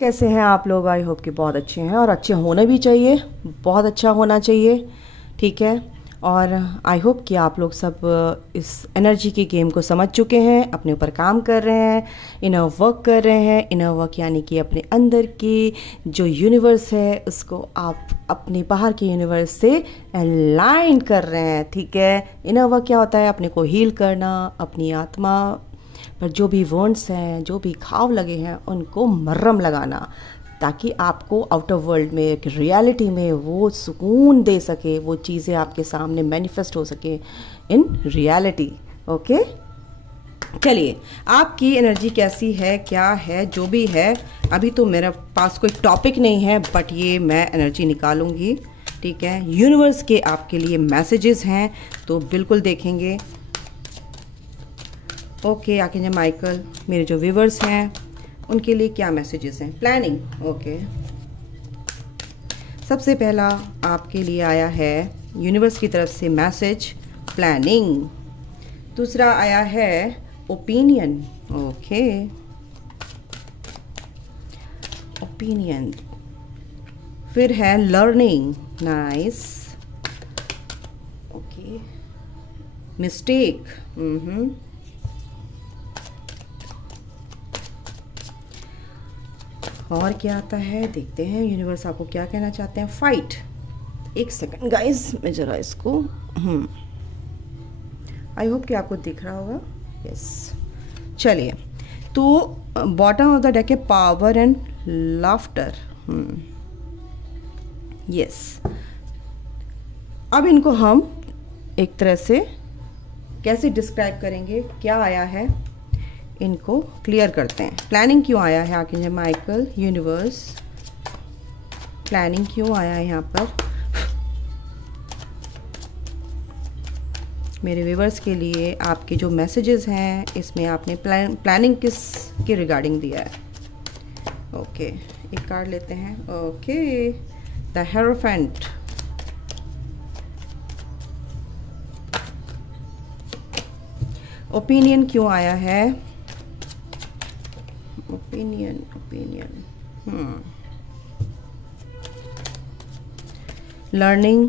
कैसे हैं आप लोग? आई होप कि बहुत अच्छे हैं और अच्छे होने भी चाहिए, बहुत अच्छा होना चाहिए, ठीक है। और आई होप कि आप लोग सब इस एनर्जी की गेम को समझ चुके हैं, अपने ऊपर काम कर रहे हैं, इनर वर्क कर रहे हैं। इनर वर्क यानी कि अपने अंदर की जो यूनिवर्स है उसको आप अपने बाहर के यूनिवर्स से अलाइन कर रहे हैं, ठीक है। इनर वर्क क्या होता है? अपने को हील करना, अपनी आत्मा पर जो भी वॉन्ट्स हैं, जो भी घाव लगे हैं, उनको मरहम लगाना, ताकि आपको आउटर वर्ल्ड में, एक रियलिटी में वो सुकून दे सके, वो चीज़ें आपके सामने मैनिफेस्ट हो सके इन रियलिटी। ओके, चलिए, आपकी एनर्जी कैसी है, क्या है, जो भी है। अभी तो मेरे पास कोई टॉपिक नहीं है, बट ये मैं एनर्जी निकालूंगी, ठीक है। यूनिवर्स के आपके लिए मैसेजेस हैं, तो बिल्कुल देखेंगे। ओके, आर्कएंजल माइकल, मेरे जो व्यूवर्स हैं उनके लिए क्या मैसेजेस हैं? प्लानिंग। ओके, सबसे पहला आपके लिए आया है यूनिवर्स की तरफ से मैसेज प्लानिंग। दूसरा आया है ओपिनियन। Okay, opinion. फिर है लर्निंग। नाइस। Okay, mistake. और क्या आता है, देखते हैं यूनिवर्स आपको क्या कहना चाहते हैं। फाइट। एक सेकंड गाइस, मैं जरा इसको आई होप कि आपको दिख रहा होगा। यस, चलिए, तो बॉटम ऑफ द डेक है पावर एंड लाफ्टर। यस, अब इनको हम एक तरह से कैसे डिस्क्राइब करेंगे, क्या आया है, इनको क्लियर करते हैं। प्लानिंग क्यों आया है आर्कएंजल माइकल, यूनिवर्स, प्लानिंग क्यों आया है यहाँ पर मेरे व्यूवर्स के लिए? आपके जो मैसेजेस हैं इसमें आपने प्लानिंग किस के रिगार्डिंग दिया है? ओके, एक कार्ड लेते हैं। Okay, the hierophant. ओपिनियन क्यों आया है? ओपिनियन। लर्निंग।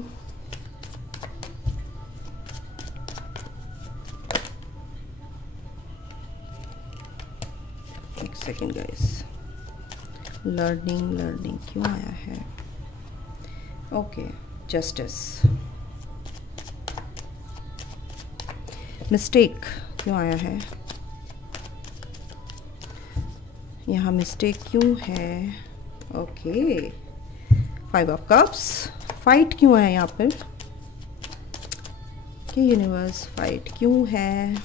एक सेकेंड गाइस, लर्निंग क्यों आया है? Okay, justice. मिस्टेक क्यों आया है? यहाँ मिस्टेक क्यों है? Okay, 5 of cups. फाइट क्यों है यहाँ पर? कि यूनिवर्स फाइट क्यों है?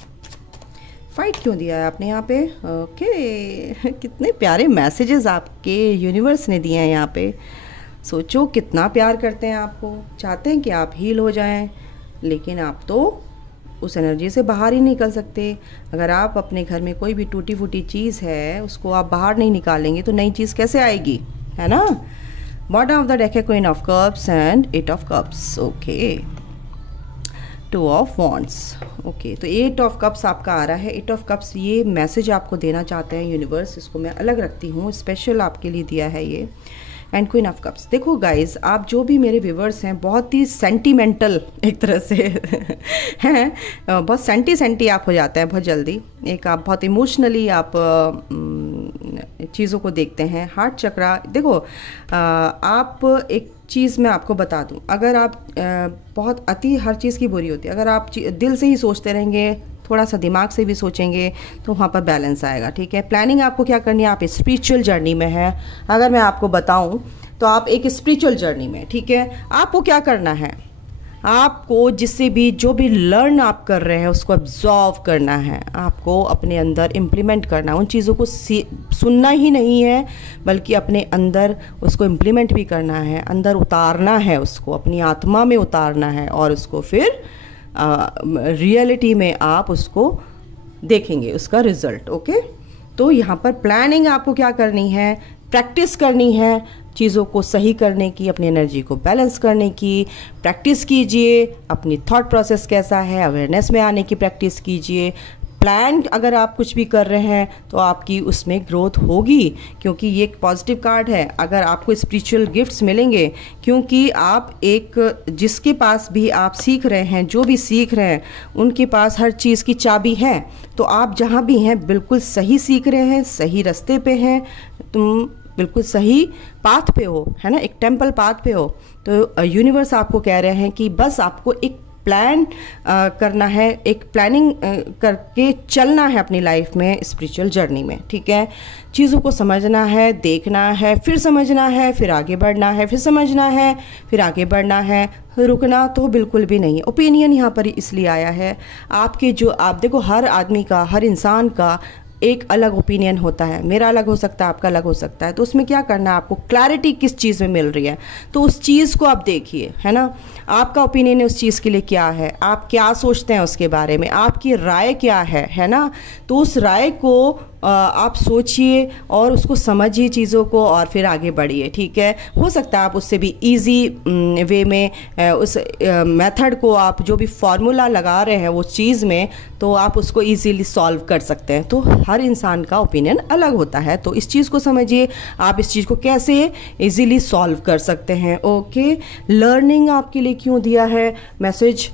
फाइट क्यों दिया है आपने यहाँ पे? ओके, कितने प्यारे मैसेजेस आपके यूनिवर्स ने दिए हैं यहाँ पे। सोचो कितना प्यार करते हैं आपको, चाहते हैं कि आप हील हो जाएं, लेकिन आप तो उस एनर्जी से बाहर ही निकल सकते। अगर आप अपने घर में कोई भी टूटी फूटी चीज़ है उसको आप बाहर नहीं निकालेंगे तो नई चीज़ कैसे आएगी, है ना। बॉटम ऑफ द डेक है queen of cups and 8 of cups. Okay, 2 of wands. Okay, तो 8 ऑफ कप्स आपका आ रहा है। 8 ऑफ कप्स ये मैसेज आपको देना चाहते हैं यूनिवर्स, इसको मैं अलग रखती हूँ, स्पेशल आपके लिए दिया है ये। And queen of cups. देखो गाइज, आप जो भी मेरे व्यूवर्स हैं बहुत ही सेंटिमेंटल एक तरह से हैं, बहुत सेंटी आप हो जाते हैं बहुत जल्दी। एक आप बहुत इमोशनली आप चीज़ों को देखते हैं। हार्ट चक्रा, देखो आप एक चीज़ मैं आपको बता दूं, अगर आप बहुत अति हर चीज़ की बुरी होती है, अगर आप दिल से ही सोचते रहेंगे, थोड़ा सा दिमाग से भी सोचेंगे, तो वहाँ पर बैलेंस आएगा, ठीक है। प्लानिंग आपको क्या करनी है? आप स्पिरिचुअल जर्नी में है, अगर मैं आपको बताऊं तो आप एक स्पिरिचुअल जर्नी में, ठीक है। आपको क्या करना है? आपको जिससे भी जो भी लर्न आप कर रहे हैं उसको ऑब्जॉर्व करना है, आपको अपने अंदर इम्प्लीमेंट करना है। उन चीज़ों को सुनना ही नहीं है, बल्कि अपने अंदर उसको इम्प्लीमेंट भी करना है, अंदर उतारना है, उसको अपनी आत्मा में उतारना है, और उसको फिर रियलिटी में आप उसको देखेंगे, उसका रिजल्ट। ओके, तो यहाँ पर प्लानिंग आपको क्या करनी है? प्रैक्टिस करनी है चीज़ों को सही करने की, अपनी एनर्जी को बैलेंस करने की प्रैक्टिस कीजिए। अपनी थॉट प्रोसेस कैसा है, अवेयरनेस में आने की प्रैक्टिस कीजिए। प्लान अगर आप कुछ भी कर रहे हैं तो आपकी उसमें ग्रोथ होगी, क्योंकि ये एक पॉजिटिव कार्ड है। अगर आपको स्पिरिचुअल गिफ्ट्स मिलेंगे, क्योंकि आप एक जिसके पास भी आप सीख रहे हैं, जो भी सीख रहे हैं, उनके पास हर चीज़ की चाबी है। तो आप जहाँ भी हैं बिल्कुल सही सीख रहे हैं, सही रास्ते पे हैं, तुम बिल्कुल सही पाथ पे हो, है ना, एक टेम्पल पाथ पे हो। तो यूनिवर्स आपको कह रहे हैं कि बस आपको एक प्लान करना है, एक प्लानिंग करके चलना है अपनी लाइफ में, स्पिरिचुअल जर्नी में, ठीक है। चीज़ों को समझना है, देखना है, फिर समझना है, फिर आगे बढ़ना है, फिर समझना है, फिर आगे बढ़ना है। रुकना तो बिल्कुल भी नहीं है। ओपिनियन यहाँ पर इसलिए आया है आपके, जो आप देखो, हर आदमी का, हर इंसान का एक अलग ओपिनियन होता है। मेरा अलग हो सकता है, आपका अलग हो सकता है। तो उसमें क्या करना है, आपको क्लैरिटी किस चीज़ में मिल रही है, तो उस चीज़ को आप देखिए, है ना। आपका ओपिनियन उस चीज़ के लिए क्या है, आप क्या सोचते हैं उसके बारे में, आपकी राय क्या है ना। तो उस राय को आप सोचिए और उसको समझिए चीज़ों को, और फिर आगे बढ़िए, ठीक है। हो सकता है आप उससे भी इजी वे में उस मेथड को, आप जो भी फॉर्मूला लगा रहे हैं वो चीज़ में, तो आप उसको इजीली सॉल्व कर सकते हैं। तो हर इंसान का ओपिनियन अलग होता है, तो इस चीज़ को समझिए, आप इस चीज़ को कैसे इजीली सॉल्व कर सकते हैं। ओके, लर्निंग आपके लिए क्यों दिया है मैसेज,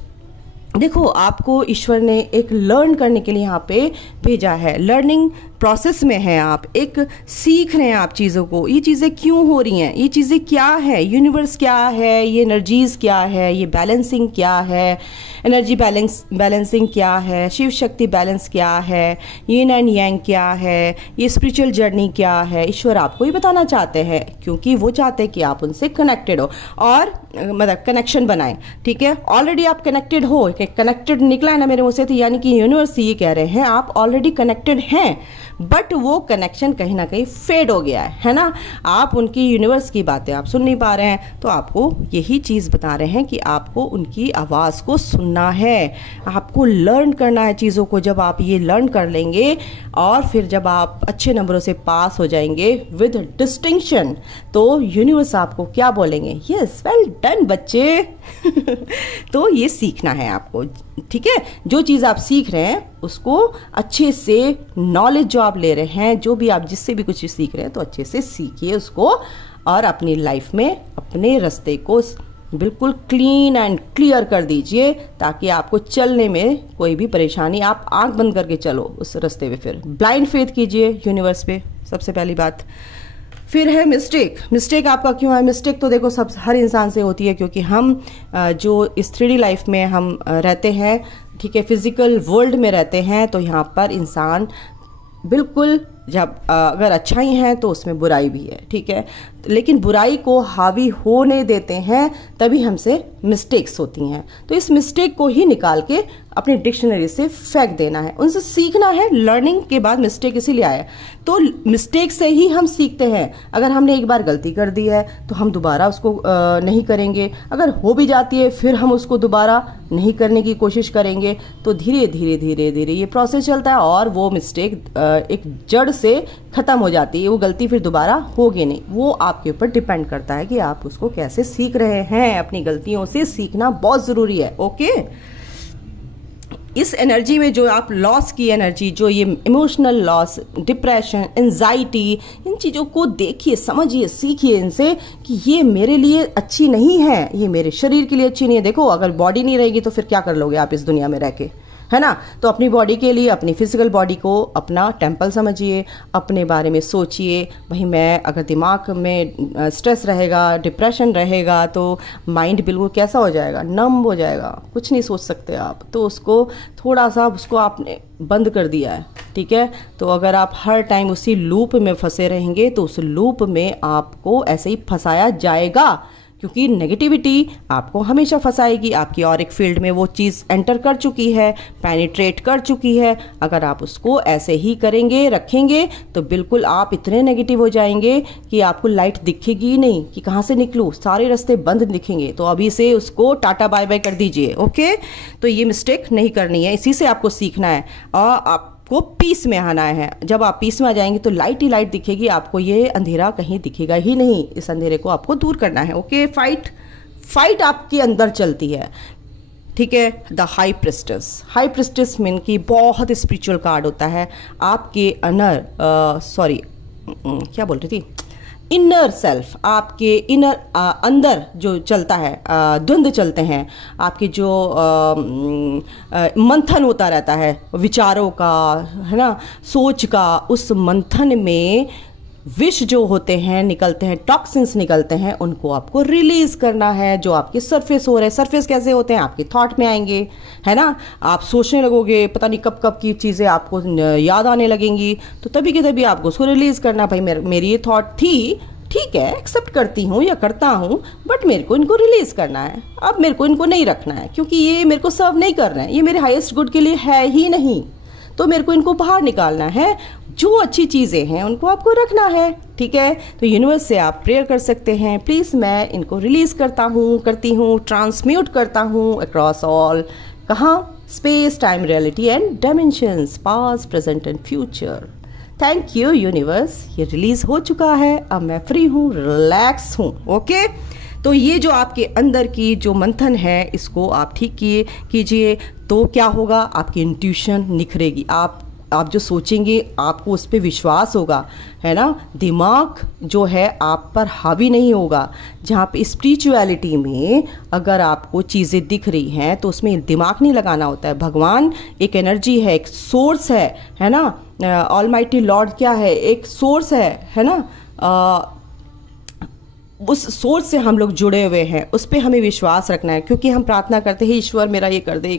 देखो, आपको ईश्वर ने एक लर्न करने के लिए यहाँ पे भेजा है। लर्निंग प्रोसेस में है, आप एक सीख रहे हैं आप चीज़ों को, ये चीज़ें क्यों हो रही हैं, ये चीज़ें क्या है, यूनिवर्स क्या है, ये एनर्जीज़ क्या है, ये बैलेंसिंग क्या है, एनर्जी बैलेंसिंग क्या है, शिव शक्ति बैलेंस क्या है, यिन एंड यांग क्या है, ये स्पिरिचुअल जर्नी क्या है। ईश्वर आपको ही बताना चाहते हैं, क्योंकि वो चाहते हैं कि आप उनसे कनेक्टेड हो और मतलब कनेक्शन बनाएं, ठीक है। ऑलरेडी आप कनेक्टेड हो, कनेक्टेड निकला है ना मेरे मुंह से, तो यानी कि यूनिवर्स ये कह रहे हैं आप ऑलरेडी कनेक्टेड हैं, बट वो कनेक्शन कहीं ना कहीं फेड हो गया है ना। आप उनकी यूनिवर्स की बातें आप सुन नहीं पा रहे हैं, तो आपको यही चीज़ बता रहे हैं कि आपको उनकी आवाज़ को सुनना है, आपको लर्न करना है चीज़ों को। जब आप ये लर्न कर लेंगे और फिर जब आप अच्छे नंबरों से पास हो जाएंगे विद डिस्टिंक्शन, तो यूनिवर्स आपको क्या बोलेंगे, यस वेल डन बच्चे। तो ये सीखना है आपको, ठीक है। जो चीज़ आप सीख रहे हैं उसको अच्छे से, नॉलेज जो आप ले रहे हैं, जो भी आप जिससे भी कुछ सीख रहे हैं, तो अच्छे से सीखिए उसको और अपनी लाइफ में अपने रास्ते को बिल्कुल क्लीन एंड क्लियर कर दीजिए, ताकि आपको चलने में कोई भी परेशानी, आप आंख बंद करके चलो उस रास्ते पे, फिर ब्लाइंड फेथ कीजिए यूनिवर्स पे, सबसे पहली बात। फिर है मिस्टेक आपका क्यों है। मिस्टेक तो देखो सब हर इंसान से होती है, क्योंकि हम जो इस 3D लाइफ में हम रहते हैं, ठीक है, फिजिकल वर्ल्ड में रहते हैं, तो यहाँ पर इंसान बिल्कुल, जब अगर अच्छाई है तो उसमें बुराई भी है, ठीक है, लेकिन बुराई को हावी होने देते हैं, तभी हमसे मिस्टेक्स होती हैं। तो इस मिस्टेक को ही निकाल के अपनी डिक्शनरी से फेंक देना है, उनसे सीखना है। लर्निंग के बाद मिस्टेक इसीलिए आया, तो मिस्टेक से ही हम सीखते हैं। अगर हमने एक बार गलती कर दी है तो हम दोबारा उसको नहीं करेंगे, अगर हो भी जाती है फिर हम उसको दोबारा नहीं करने की कोशिश करेंगे। तो धीरे धीरे धीरे धीरे ये प्रोसेस चलता है और वो मिस्टेक एक जड़ से खत्म हो जाती है, वो गलती फिर दोबारा होगी नहीं। वो आपके ऊपर डिपेंड करता है कि आप उसको कैसे सीख रहे हैं। अपनी गलतियों से सीखना बहुत ज़रूरी है। ओके, इस एनर्जी में जो आप लॉस की एनर्जी, जो ये इमोशनल लॉस, डिप्रेशन, एंजाइटी, इन चीज़ों को देखिए, समझिए, सीखिए इनसे कि ये मेरे लिए अच्छी नहीं है, ये मेरे शरीर के लिए अच्छी नहीं है। देखो, अगर बॉडी नहीं रहेगी तो फिर क्या कर लोगे आप इस दुनिया में रह के, है ना। तो अपनी बॉडी के लिए, अपनी फिजिकल बॉडी को अपना टेम्पल समझिए, अपने बारे में सोचिए। भाई मैं, अगर दिमाग में स्ट्रेस रहेगा, डिप्रेशन रहेगा, तो माइंड बिल्कुल कैसा हो जाएगा, नम हो जाएगा, कुछ नहीं सोच सकते आप। तो उसको थोड़ा सा, उसको आपने बंद कर दिया है, ठीक है। तो अगर आप हर टाइम उसी लूप में फंसे रहेंगे तो उस लूप में आपको ऐसे ही फंसाया जाएगा, क्योंकि नेगेटिविटी आपको हमेशा फंसाएगी। आपकी और एक फील्ड में वो चीज़ एंटर कर चुकी है, पेनिट्रेट कर चुकी है। अगर आप उसको ऐसे ही करेंगे, रखेंगे, तो बिल्कुल आप इतने नेगेटिव हो जाएंगे कि आपको लाइट दिखेगी ही नहीं कि कहाँ से निकलूँ, सारे रास्ते बंद दिखेंगे। तो अभी से उसको टाटा बाय बाय कर दीजिए। ओके, तो ये मिस्टेक नहीं करनी है, इसी से आपको सीखना है और आप को पीस में आना है। जब आप पीस में आ जाएंगे तो लाइट ही लाइट दिखेगी आपको, ये अंधेरा कहीं दिखेगा ही नहीं। इस अंधेरे को आपको दूर करना है। ओके, फाइट आपके अंदर चलती है, ठीक है। The high priestess, high priestess mean की बहुत स्पिरिचुअल कार्ड होता है आपके क्या बोल रही थी, इनर सेल्फ, आपके इनर अंदर जो चलता है, द्वंद्व चलते हैं आपके, जो मंथन होता रहता है विचारों का, है ना, सोच का, उस मंथन में विष जो होते हैं निकलते हैं, टॉक्सिन्स निकलते हैं, उनको आपको रिलीज करना है। जो आपके सरफेस हो रहे हैं, सरफेस कैसे होते हैं, आपके थॉट में आएंगे, है ना, आप सोचने लगोगे, पता नहीं कब कब की चीज़ें आपको याद आने लगेंगी, तो तभी के तभी आपको उसको रिलीज करना। भाई मेरी ये थॉट थी, ठीक है, एक्सेप्ट करती हूँ या करता हूँ, बट मेरे को इनको रिलीज करना है, अब मेरे को इनको नहीं रखना है, क्योंकि ये मेरे को सर्व नहीं कर रहे हैं, ये मेरे हाईएस्ट गुड के लिए है ही नहीं, तो मेरे को इनको बाहर निकालना है। जो अच्छी चीज़ें हैं उनको आपको रखना है, ठीक है। तो यूनिवर्स से आप प्रेयर कर सकते हैं, प्लीज़ मैं इनको रिलीज़ करती हूँ, ट्रांसम्यूट करता हूँ अक्रॉस ऑल, कहाँ, space time reality and dimensions, past present and future. Thank you universe, ये रिलीज़ हो चुका है, अब मैं फ्री हूँ, रिलैक्स हूँ। ओके, तो ये जो आपके अंदर की जो मंथन है इसको आप ठीक कीजिए, तो क्या होगा, आपकी इंट्यूशन निखरेगी, आप जो सोचेंगे आपको उस पर विश्वास होगा, है ना, दिमाग जो है आप पर हावी नहीं होगा। जहाँ पे स्पिरिचुअलिटी में अगर आपको चीज़ें दिख रही हैं तो उसमें दिमाग नहीं लगाना होता है। भगवान एक एनर्जी है, एक सोर्स है ना, ऑलमाइटी लॉर्ड क्या है, एक सोर्स है ना, उस सोर्स से हम लोग जुड़े हुए हैं, उस पर हमें विश्वास रखना है, क्योंकि हम प्रार्थना करते हैं ईश्वर मेरा ये कर दे,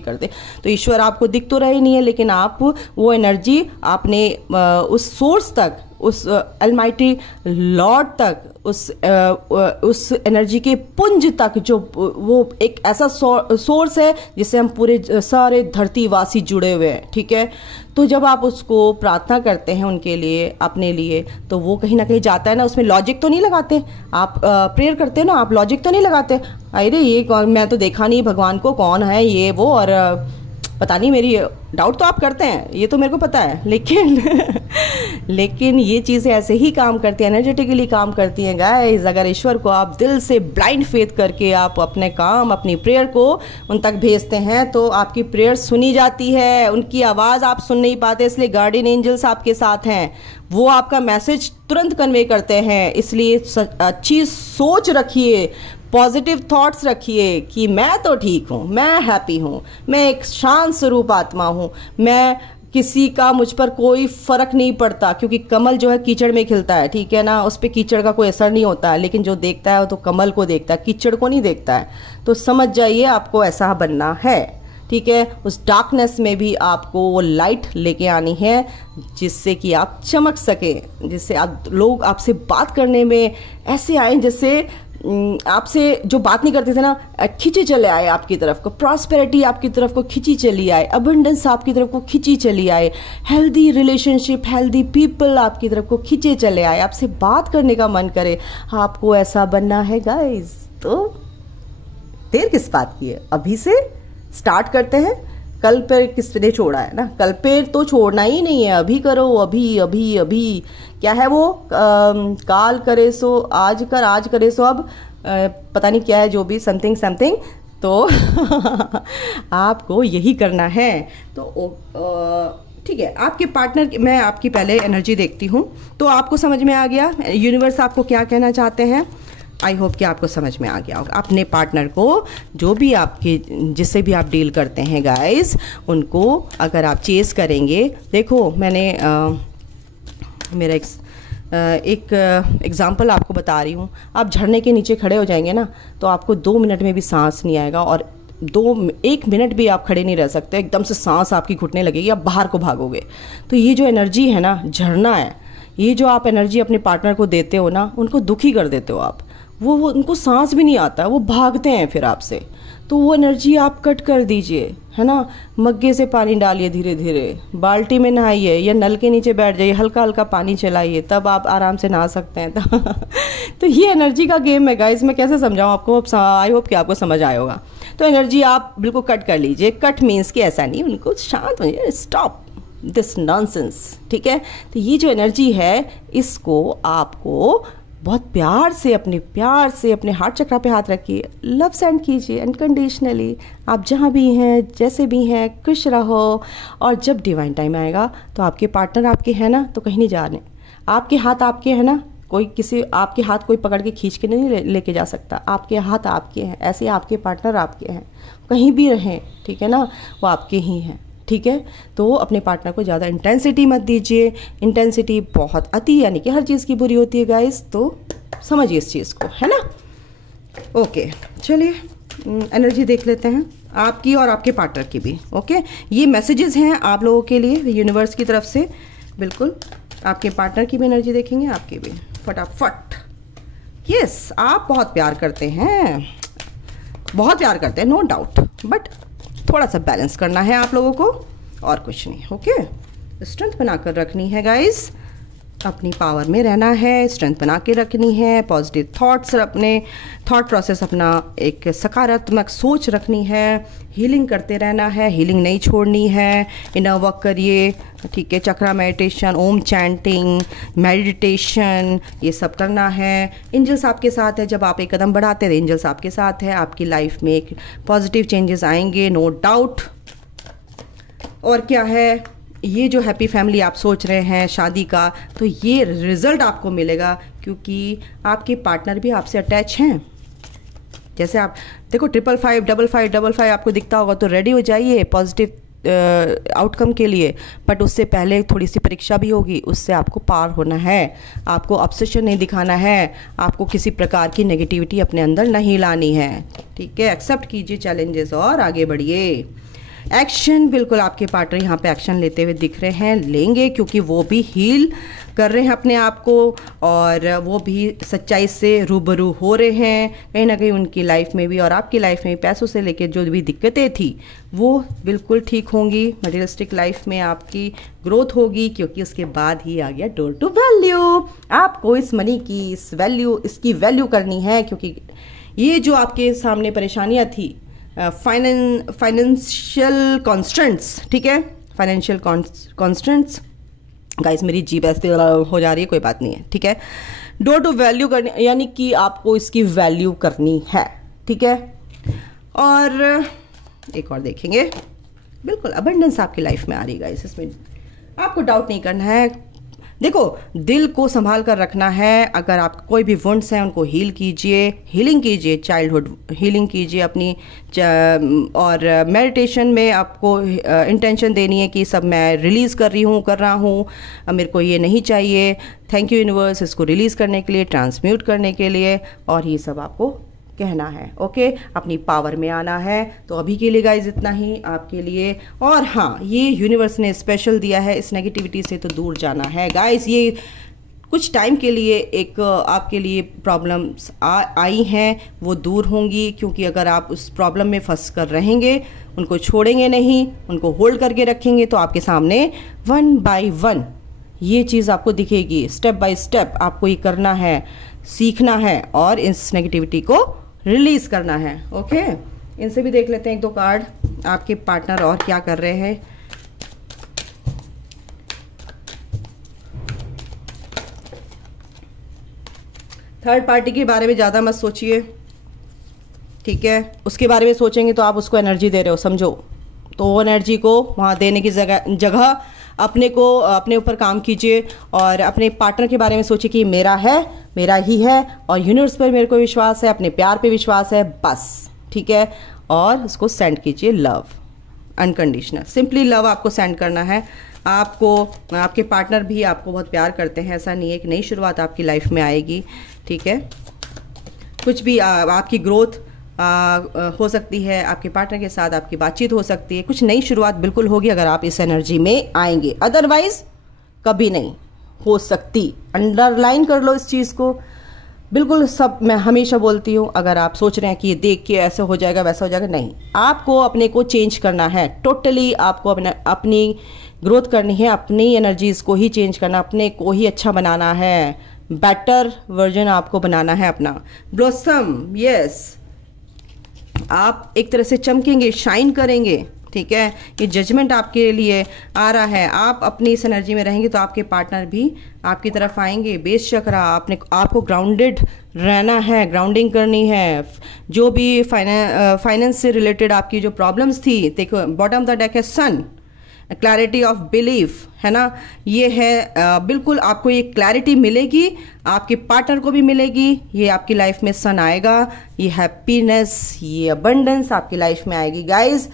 तो ईश्वर आपको दिख तो रहे नहीं है, लेकिन आप वो एनर्जी आपने उस सोर्स तक, उस अलमाइटी लॉर्ड तक, उस एनर्जी के पुंज तक, जो वो एक ऐसा सोर्स है जिससे हम पूरे सारे धरतीवासी जुड़े हुए हैं, ठीक है। तो जब आप उसको प्रार्थना करते हैं उनके लिए, अपने लिए, तो वो कहीं ना कहीं जाता है ना, उसमें लॉजिक तो नहीं लगाते आप, प्रेयर करते हैं ना आप, लॉजिक तो नहीं लगाते, अरे ये कौन, मैं तो देखा नहीं भगवान को, कौन है ये वो, और पता नहीं, मेरी डाउट तो आप करते हैं, ये तो मेरे को पता है, लेकिन ये चीज़ें ऐसे ही काम करती हैं, एनर्जेटिकली काम करती हैं गाइस। अगर ईश्वर को आप दिल से ब्लाइंड फेथ करके आप अपने काम, अपनी प्रेयर को उन तक भेजते हैं, तो आपकी प्रेयर सुनी जाती है। उनकी आवाज़ आप सुन नहीं पाते, इसलिए गार्डियन एंजल्स आपके साथ हैं, वो आपका मैसेज तुरंत कन्वे करते हैं। इसलिए अच्छी सोच रखिए, पॉजिटिव थॉट्स रखिए कि मैं तो ठीक हूँ, मैं हैप्पी हूँ, मैं एक शांत स्वरूप आत्मा हूँ, मैं किसी का मुझ पर कोई फर्क नहीं पड़ता, क्योंकि कमल जो है कीचड़ में खिलता है, ठीक है ना, उस पर कीचड़ का कोई असर नहीं होता है, लेकिन जो देखता है वो तो कमल को देखता है, कीचड़ को नहीं देखता है। तो समझ जाइए आपको ऐसा बनना है, ठीक है। उस डार्कनेस में भी आपको वो लाइट लेके आनी है, जिससे कि आप चमक सकें, जिससे आप लोग आपसे बात करने में ऐसे आए जैसे आपसे जो बात नहीं करते थे ना, खींचे चले आए आपकी तरफ को, प्रॉस्पेरिटी आपकी तरफ को खींची चली आए, अबंडेंस आपकी तरफ को खींची चली आए, हेल्दी रिलेशनशिप, हेल्दी पीपल आपकी तरफ को खींचे चले आए, आपसे बात करने का मन करे। आपको ऐसा बनना है गाइस, तो देर किस बात की है, अभी से स्टार्ट करते हैं। कल पे किसने छोड़ा है ना, कल पे तो छोड़ना ही नहीं है, अभी करो, अभी अभी अभी। क्या है वो, काल करे सो आज कर, आज करे सो अब, पता नहीं क्या है, जो भी समथिंग, तो आपको यही करना है। तो ठीक है, आपके पार्टनर, मैं आपकी पहले एनर्जी देखती हूँ, तो आपको समझ में आ गया यूनिवर्स आपको क्या कहना चाहते हैं। आई होप कि आपको समझ में आ गया होगा। अपने पार्टनर को, जो भी आपके, जिससे भी आप डील करते हैं गाइस, उनको अगर आप चेस करेंगे, देखो मैंने मेरा एक एग्जांपल आपको बता रही हूँ। आप झरने के नीचे खड़े हो जाएंगे ना, तो आपको 2 मिनट में भी सांस नहीं आएगा, और 1 मिनट भी आप खड़े नहीं रह सकते, एकदम से सांस आपकी घुटने लगेगी, आप बाहर को भागोगे। तो ये जो एनर्जी है ना, झरना है, ये जो आप एनर्जी अपने पार्टनर को देते हो ना, उनको दुखी कर देते हो आप, वो उनको सांस भी नहीं आता, वो भागते हैं फिर आपसे। तो वो एनर्जी आप कट कर दीजिए, है ना। मग्गे से पानी डालिए धीरे धीरे, बाल्टी में नहाइए या नल के नीचे बैठ जाइए, हल्का हल्का पानी चलाइए, तब आप आराम से नहा सकते हैं। तो ये एनर्जी का गेम है गाइस, मैं कैसे समझाऊँ आपको, आई होप कि आपको समझ आया होगा। तो एनर्जी आप बिल्कुल कट कर लीजिए। कट मीन्स कि ऐसा नहीं, उनको शांत हो जाइए, स्टॉप दिस नॉनसेंस, ठीक है। तो ये जो एनर्जी है, इसको आपको बहुत प्यार से अपने हार्ट चक्रा पे हाथ रखिए, लव सेंड कीजिए अनकंडीशनली। आप जहाँ भी हैं, जैसे भी हैं, खुश रहो। और जब डिवाइन टाइम आएगा तो आपके पार्टनर आपके हैं ना, तो कहीं नहीं जाने। आपके हाथ आपके हैं ना, कोई किसी आपके हाथ कोई पकड़ के खींच के नहीं लेके जा सकता। आपके हाथ आपके हैं, ऐसे आपके पार्टनर आपके हैं, कहीं भी रहें, ठीक है ना, वो आपके ही हैं, ठीक है। तो अपने पार्टनर को ज़्यादा इंटेंसिटी मत दीजिए। इंटेंसिटी बहुत अति यानी कि हर चीज़ की बुरी होती है गाइस, तो समझिए इस चीज़ को, है ना। ओके, चलिए एनर्जी देख लेते हैं आपकी और आपके पार्टनर की भी। ओके, ये मैसेजेस हैं आप लोगों के लिए यूनिवर्स की तरफ से। बिल्कुल, आपके पार्टनर की भी एनर्जी देखेंगे, आपकी भी फटाफट। यस, आप बहुत प्यार करते हैं, बहुत प्यार करते हैं, नो डाउट, बट थोड़ा सा बैलेंस करना है आप लोगों को, और कुछ नहीं। ओके, स्ट्रेंथ बनाकर रखनी है गाइस, अपनी पावर में रहना है, स्ट्रेंथ बना के रखनी है, पॉजिटिव थॉट्स, अपने थॉट प्रोसेस, अपना एक सकारात्मक सोच रखनी है, हीलिंग करते रहना है, हीलिंग नहीं छोड़नी है। इनर वर्क करिए, ठीक है, चक्रा मेडिटेशन, ओम चैंटिंग, मेडिटेशन, ये सब करना है। एंजल्स आपके साथ है, जब आप एक कदम बढ़ाते हैं एंजल्स आपके साथ है, आपकी लाइफ में एक पॉजिटिव चेंजेस आएंगे, नो डाउट। और क्या है, ये जो हैप्पी फैमिली आप सोच रहे हैं शादी का, तो ये रिजल्ट आपको मिलेगा, क्योंकि आपके पार्टनर भी आपसे अटैच हैं। जैसे आप देखो 555 555 आपको दिखता होगा, तो रेडी हो जाइए पॉजिटिव आउटकम के लिए। बट उससे पहले थोड़ी सी परीक्षा भी होगी, उससे आपको पार होना है, आपको ऑब्सेशन नहीं दिखाना है, आपको किसी प्रकार की नेगेटिविटी अपने अंदर नहीं लानी है, ठीक है। एक्सेप्ट कीजिए चैलेंजेस और आगे बढ़िए। एक्शन, बिल्कुल आपके पार्टनर यहाँ पे एक्शन लेते हुए दिख रहे हैं, लेंगे, क्योंकि वो भी हील कर रहे हैं अपने आप को, और वो भी सच्चाई से रूबरू हो रहे हैं। कहीं ना कहीं उनकी लाइफ में भी और आपकी लाइफ में भी पैसों से लेकर जो भी दिक्कतें थी वो बिल्कुल ठीक होंगी। मटेरियलिस्टिक लाइफ में आपकी ग्रोथ होगी, क्योंकि उसके बाद ही आ गया डोर टू वैल्यू। आपको इस मनी की इसकी वैल्यू करनी है, क्योंकि ये जो आपके सामने परेशानियाँ थी, फाइनेंशियल कॉन्स्टेंट्स, ठीक है, फाइनेंशियल कॉन्स्टेंट्स, गाइस मेरी जीभ ऐसे हो जा रही है, कोई बात नहीं है, ठीक है। डोर टू वैल्यू करनी, यानी कि आपको इसकी वैल्यू करनी है, ठीक है। और एक और देखेंगे, बिल्कुल अबंडेंस आपकी लाइफ में आ रही है गाइस, इसमें आपको डाउट नहीं करना है। देखो, दिल को संभाल कर रखना है। अगर आप कोई भी वुंड्स हैं उनको हील कीजिए, हीलिंग कीजिए, चाइल्डहुड हीलिंग कीजिए अपनी, और मेडिटेशन में आपको इंटेंशन देनी है कि सब मैं रिलीज़ कर रहा हूँ, मेरे को ये नहीं चाहिए, थैंक यू यूनिवर्स इसको रिलीज़ करने के लिए, ट्रांसम्यूट करने के लिए, और ये सब आपको कहना है। ओके, अपनी पावर में आना है। तो अभी के लिए गाइज इतना ही आपके लिए। और हाँ, ये यूनिवर्स ने स्पेशल दिया है, इस नेगेटिविटी से तो दूर जाना है गाइज। ये कुछ टाइम के लिए एक आपके लिए प्रॉब्लम्स आई हैं, वो दूर होंगी, क्योंकि अगर आप उस प्रॉब्लम में फंस कर रहेंगे, उनको छोड़ेंगे नहीं, उनको होल्ड करके रखेंगे, तो आपके सामने 1 बाय 1 ये चीज़ आपको दिखेगी। स्टेप बाय स्टेप आपको ये करना है, सीखना है, और इस नेगेटिविटी को रिलीज करना है। ओके, इनसे भी देख लेते हैं 1-2 कार्ड, आपके पार्टनर और क्या कर रहे हैं। थर्ड पार्टी के बारे में ज़्यादा मत सोचिए, ठीक है। उसके बारे में सोचेंगे तो आप उसको एनर्जी दे रहे हो, समझो। तो वो एनर्जी को वहाँ देने की जगह अपने ऊपर काम कीजिए, और अपने पार्टनर के बारे में सोचिए कि मेरा है, मेरा ही है, और यूनिवर्स पर मेरे को विश्वास है, अपने प्यार पे विश्वास है, बस, ठीक है। और उसको सेंड कीजिए लव, अनकंडीशनल, सिंपली लव आपको सेंड करना है। आपको, आपके पार्टनर भी आपको बहुत प्यार करते हैं, ऐसा नहीं है। एक नई शुरुआत आपकी लाइफ में आएगी, ठीक है। कुछ भी आपकी ग्रोथ हो सकती है, आपके पार्टनर के साथ आपकी बातचीत हो सकती है, कुछ नई शुरुआत बिल्कुल होगी अगर आप इस एनर्जी में आएंगे, अदरवाइज कभी नहीं हो सकती। अंडरलाइन कर लो इस चीज़ को, बिल्कुल। सब मैं हमेशा बोलती हूँ, अगर आप सोच रहे हैं कि ये देख के ऐसा हो जाएगा वैसा हो जाएगा, नहीं, आपको अपने को चेंज करना है टोटली। आपको अपनी ग्रोथ करनी है, अपनी एनर्जीज को ही चेंज करना, अपने को ही अच्छा बनाना है, बेटर वर्जन आपको बनाना है अपना। ब्लॉसम, यस, आप एक तरह से चमकेंगे, शाइन करेंगे, ठीक है, ये जजमेंट आपके लिए आ रहा है। आप अपनी इस एनर्जी में रहेंगे तो आपके पार्टनर भी आपकी तरफ आएंगे। बेस चक्रा, आपको ग्राउंडेड रहना है, ग्राउंडिंग करनी है। जो भी फाइनेंस से रिलेटेड आपकी जो प्रॉब्लम्स थी, देखो बॉटम ऑफ द डेक है सन, क्लैरिटी ऑफ बिलीफ, है ना, ये है बिल्कुल आपको ये क्लैरिटी मिलेगी, आपके पार्टनर को भी मिलेगी। ये आपकी लाइफ में सन आएगा, ये हैप्पीनेस, ये अबंडेंस आपकी लाइफ में आएगी गाइज।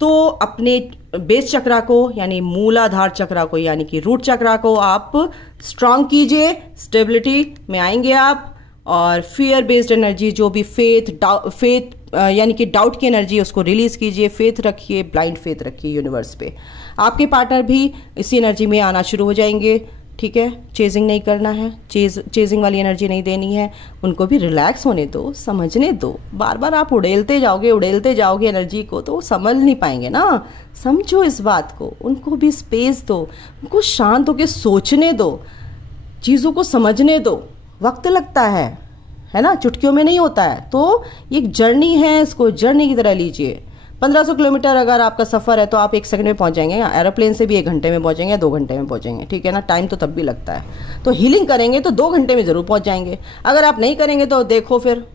तो अपने बेस चक्रा को यानी मूलाधार चक्रा को यानी कि रूट चक्रा को आप स्ट्रांग कीजिए, स्टेबिलिटी में आएंगे आप। और फियर बेस्ड एनर्जी, जो भी फेथ यानी कि डाउट की एनर्जी, उसको रिलीज कीजिए, फेथ रखिए, ब्लाइंड फेथ रखिए यूनिवर्स पे। आपके पार्टनर भी इसी एनर्जी में आना शुरू हो जाएंगे, ठीक है। चेजिंग नहीं करना है, चेजिंग वाली एनर्जी नहीं देनी है, उनको भी रिलैक्स होने दो, समझने दो। बार बार आप उड़ेलते जाओगे एनर्जी को तो वो समझ नहीं पाएंगे ना। समझो इस बात को, उनको भी स्पेस दो, उनको शांत होकर सोचने दो, चीज़ों को समझने दो। वक्त लगता है ना, चुटकियों में नहीं होता है। तो ये एक जर्नी है, इसको जर्नी की तरह लीजिए। 1500 किलोमीटर अगर आपका सफ़र है तो आप 1 सेकंड में पहुंच जाएंगे, एरोप्लेन से भी 1 घंटे में पहुंचेंगे या 2 घंटे में पहुंचेंगे, ठीक है ना। टाइम तो तब भी लगता है। तो हीलिंग करेंगे तो 2 घंटे में ज़रूर पहुंच जाएंगे। अगर आप नहीं करेंगे तो देखो, फिर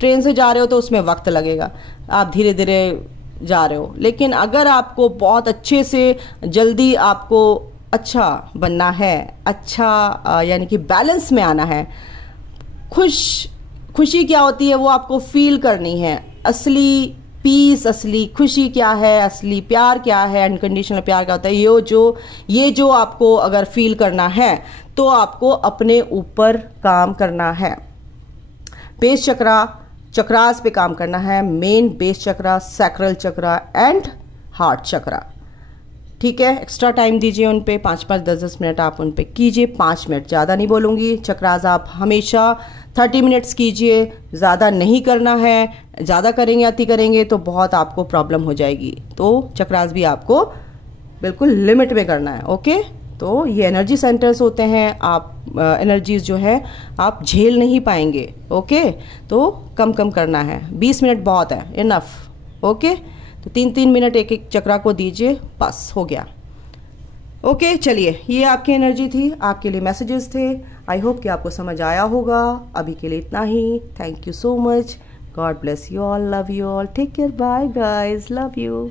ट्रेन से जा रहे हो तो उसमें वक्त लगेगा, आप धीरे धीरे जा रहे हो। लेकिन अगर आपको बहुत अच्छे से जल्दी आपको अच्छा बनना है, अच्छा यानी कि बैलेंस में आना है, खुशी क्या होती है वो आपको फील करनी है। असली पीस, असली खुशी क्या है, असली प्यार क्या है, अनकंडीशनल प्यार क्या होता है, ये जो आपको अगर फील करना है तो आपको अपने ऊपर काम करना है। बेस चक्रास पे काम करना है। Main base chakra, sacral chakra and heart chakra, ठीक है। एक्स्ट्रा टाइम दीजिए उन पे, 5-5, 10-10 मिनट आप उन पे कीजिए। 5 मिनट, ज़्यादा नहीं बोलूँगी। चक्रास आप हमेशा 30 मिनट्स कीजिए, ज़्यादा नहीं करना है। ज़्यादा करेंगे, अति करेंगे तो बहुत आपको प्रॉब्लम हो जाएगी। तो चक्रास भी आपको बिल्कुल लिमिट में करना है, ओके। तो ये एनर्जी सेंटर्स होते हैं, आप एनर्जीज जो है आप झेल नहीं पाएंगे, ओके। तो कम करना है, 20 मिनट बहुत है, इनफ, ओके। तो 3-3 मिनट एक चक्रा को दीजिए, बस हो गया, ओके। चलिए, ये आपकी एनर्जी थी, आपके लिए मैसेजेस थे। आई होप कि आपको समझ आया होगा। अभी के लिए इतना ही। Thank you so much. God bless you all, love you all, take care, bye guys, love you.